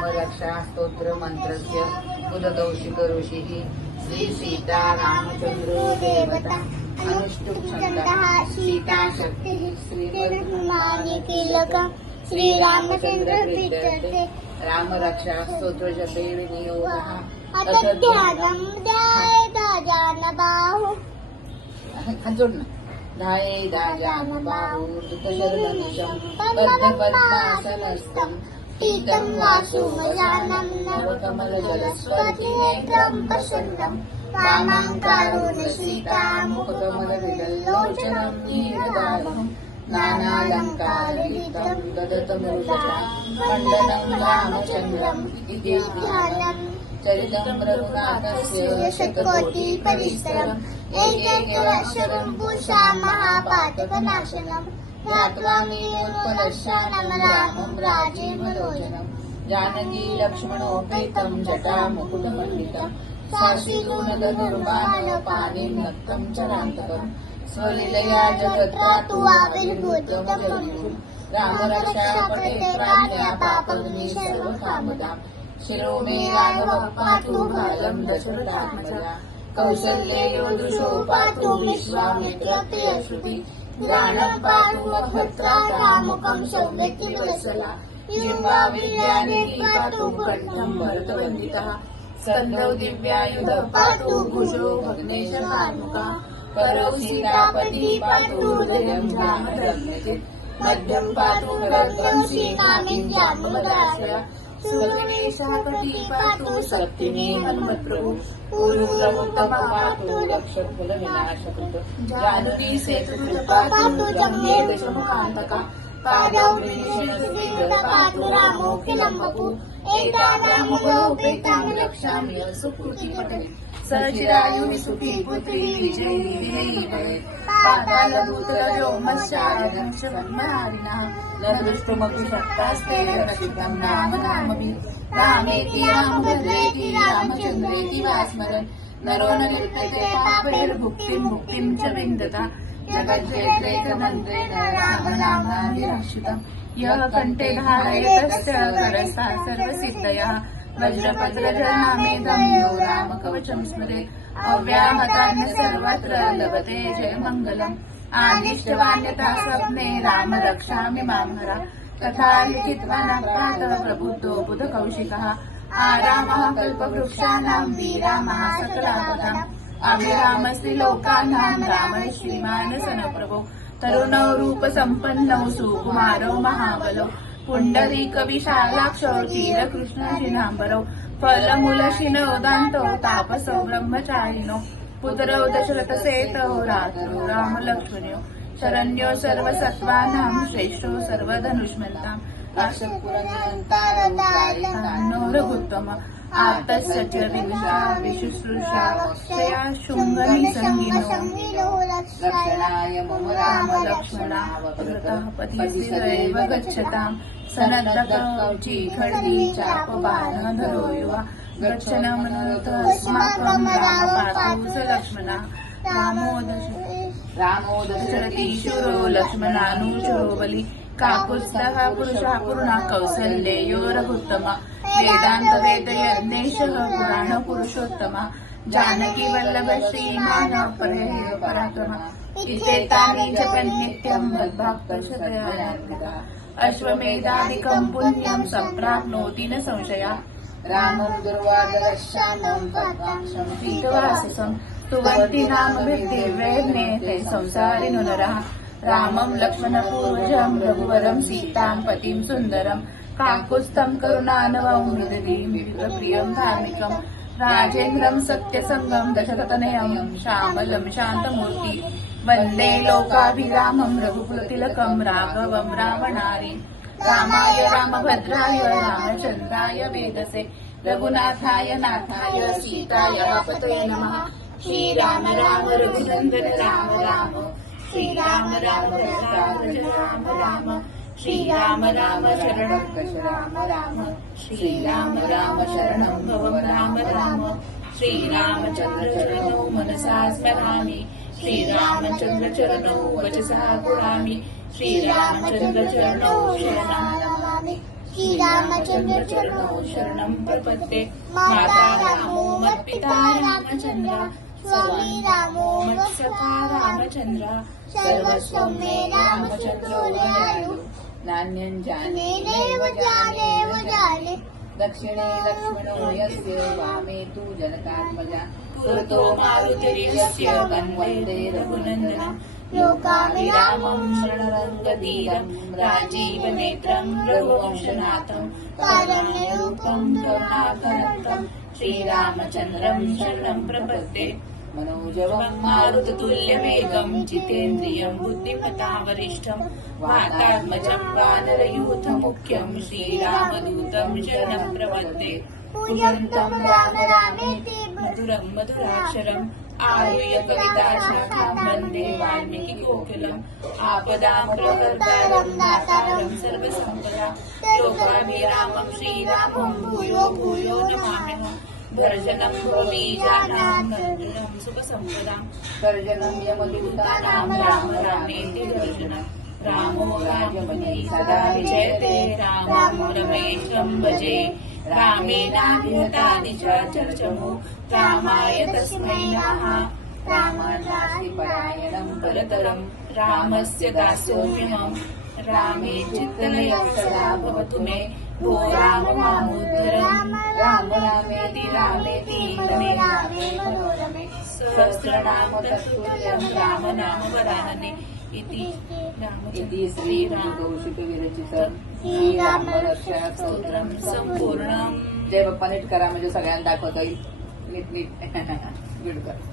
राम रक्षा स्तोत्र मंत्रस्य उदकौशिक ऋषिः श्री सीता रामचंद्रो देवता अनुष्टुप छन्दः सीता शक्तिः श्रीमद् कीलक श्रीरामचंद्र प्रीत्यर्थे राम रक्षा स्तोत्र जपे विनियोगः अथ ध्यानं ध्यायेदाजानबाहु हात जोड ना ध्यायेदाजानबाहु धृतशरदनिशं बद्धपद्मासनस्थं पीतं वासुमयानं नवकमलजलस्पर्शिनेत्रं प्रसन्नं वामाङ्कारुणसीतामुखकमलविलोचनं नीरदारुणं नानालङ्कारयुक्तं ददतमरुषता मण्डनं रामचन्द्रम् इति ध्यानम् चरितं रघुनाथस्य शतकोटिपरिसरम् एकैकमक्षरं पूषा महापातकनाशनम् ध्यात्वा मीनोत्पलशानं रामं राजेमलोचनं जानकी लक्ष्मणोपेतं जटामुकुटमण्डितं साशिरूनधनुर्बाणपाणिं नक्तं चरान्तकं स्वलीलया जगत्पातु आविर्भूतमजगुरुं रामरक्षापते प्राज्ञा पापग्नि सर्वकामदां शिरो मे राघवः पातु कालं दशरथात्मजा कौसल्येयो दृशो पातु विश्वामित्रते श्रुति ज्ञानं पातु मखत्रा कामुकं सौम्यतिर्वत्सला जिह्वा विद्यानिधि पातु कण्ठं भरतवन्दितः सन्धौ दिव्यायुध पातु भुजो भग्नेशकार्मुका करो सीतापति पातु हृदयं रामदम्यते मध्यं पातु भद्रं सीतामित्यात्मदाश्रया सुगणेशः कटी पातु सप्तमी हनुमत्प्रभु पूर्वमुत्तमः पातु लक्षकुलविनाशकृत जानुनी सेतुकृपा पातु जम्बे दशमुखान्तका पादौ वृषेण पातु रामोऽखिलं वपु एतादामुपलोपेतां रक्षामि सुकृतिपटले सचिरायुः सुखी पुत्री विजयी विजयी भवे पातालभूतलव्योमश्चारदं शवन्महारिणः न दृष्टुमपि शक्तास्ते रक्षितं नाम नामभिः रामेति रामभद्रेति रामचन्द्रेति वा स्मरन् नरो न लिप्यते पापैर्भुक्तिं मुक्तिं च विन्दता जगज्जेत्रैकमन्त्रेण रामनामाभिरक्षितम् यः कण्ठे धारयतश्च करस्था सर्वसिद्धयः वज्रपत्रजनामेदं यो रामकवचं स्मरेत् अव्याहतान्न सर्वत्र लभते जयमङ्गलम् आदिष्टवान्यथा स्वप्ने राम रक्षामि मां हरा तथा लिखित्वा प्रातः प्रबुद्धो बुधकौशिकः आरामः कल्पवृक्षाणां वीरामः सकलापदाम् अभिरामस्ति लोकानां रामः श्रीमानसनप्रभो तरुणौ रूपसम्पन्नौ सुकुमारौ महाबलौ पुण्डरीकविशालाक्षौ तीरकृष्णशिनाम्बरौ फलमूलशिनो दान्तौ तापसौ ब्रह्मचारिणौ पुत्रौ दशरथसेतौ रात्रौ रामलक्ष्मणौ शरण्यो सर्वसत्त्वानां श्रेष्ठो सर्वधनुष्मन्ताम् अक्षपुरनिरन्तारो रघुत्तम आप्तस्य च विभुषा विशुश्रूषा क्षया शुम्भनिसङ्गिनो रक्षणाय मम राम लक्ष्मणा वक्रतः पतिशिरैव गच्छताम् सनद्दकौची खड्गी चापबाणधरो युवा गच्छनमनुतस्माकं रामपातु स लक्ष्मणा रामो दशरथी शूरो लक्ष्मणानुचरो बली काकुत्स्थः पुरुषः पूर्णा कौसल्येयो रघुत्तमा वेदान्त वेदयज्ञेशः पुराण पुरुषोत्तमा जानकी वल्लभ श्रीमान पराक्रम इत्येतानि जपन्नित्यं मद्भक्तशतयान्विता अश्वमेधादिकं पुण्यं सम्प्राप्नोति न संशया रामं दुर्वादरश्यामं पद्माक्षं पीतवाससं स्तुवन्ति नामभिर्दिव्यैर्ने ते संसारिनो नरः रामं लक्ष्मणपूर्वजं रघुवरं सीतां पतिं सुन्दरं काकुत्स्थं करुणानवं हृदयं धार्मिकं राजेन्द्रं सत्यसङ्गं दशरथतनयं श्यामलं शान्तमूर्ति वन्दे लोकाभिरामं रघुकुलतिलकं राघवं रावणारि रामाय रामभद्राय रामचन्द्राय वेदसे रघुनाथाय नाथाय सीताय पतये नमः श्रीराम राम रघुनन्दन राम राम श्रीराम राम राम राम श्रीराम राम शरणं राम राम श्रीराम राम शरणं भव राम राम श्रीरामचन्द्र चरणौ मनसा स्मरामि श्रीरामचन्द्र चरणौ वचसा पुरामि श्रीरामचन्द्र चरणौ शरणं नमामि श्रीरामचंद्र चरणौ शरणं प्रपद्ये माता रामो मत्पिता रामचंद्र स्वामी रामो मत्सखा रामचंद्र सर्वस्वं मे रामचंद्रो दयालु नान्यं जाने नैव जाने दक्षिणे लक्ष्मणो यस्य वामे तु जनकात्मजा पुरतो मारुतिर्यस्य वन्दे रघुनन्दनं लोकाभिरामं शरणरङ्गधीरं राजीवनेत्रं रघुवंशनाथं कारुण्यरूपं करुणाकरं श्रीरामचन्द्रं शरणं प्रपद्ये मनोजवं मारुततुल्यवेगं जितेन्द्रियं बुद्धिमतां वरिष्ठं वातात्मजं वानरयूथमुख्यं श्रीरामदूतं शरणं प्रपद्ये पूजन्तं राम रामेति मधुरं मधुराक्षरम् आरुह्य कविताशाखां वन्दे वाल्मीकिकोकिलम् आपदां प्रवर्तारं दातारं सर्वसम्पदां लोकाभिरामं श्रीरामं भूयो भूयो नमाम्यहम् गर्जनं भूमिजानां नन्दनं सुखसम्पदां गर्जनं यमदूतानां राम रामेति गर्जनं रामो राजमनी सदा विजयते रामं रमेशं भजे रामेणाभिहतानि च चर्चमो रामाय तस्मै नमः रामानास्ति परायणं परतरं रामस्य दासोऽम्यहं रामे चित्तलयं सदा भवतु मे भो राम मामुद्धरम् राम रामेति रामेति रमे रामे मनोरमे सहस्रनाम तत्तुल्यं राम नाम वरानने इति श्रीरामकौशिक विरचितं श्रीरामरक्षा स्तोत्रं संपूर्णम् जय बाप्पा नीट करा म्हणजे सगळ्यांना दाखवता येईल नीट नीट गुड कर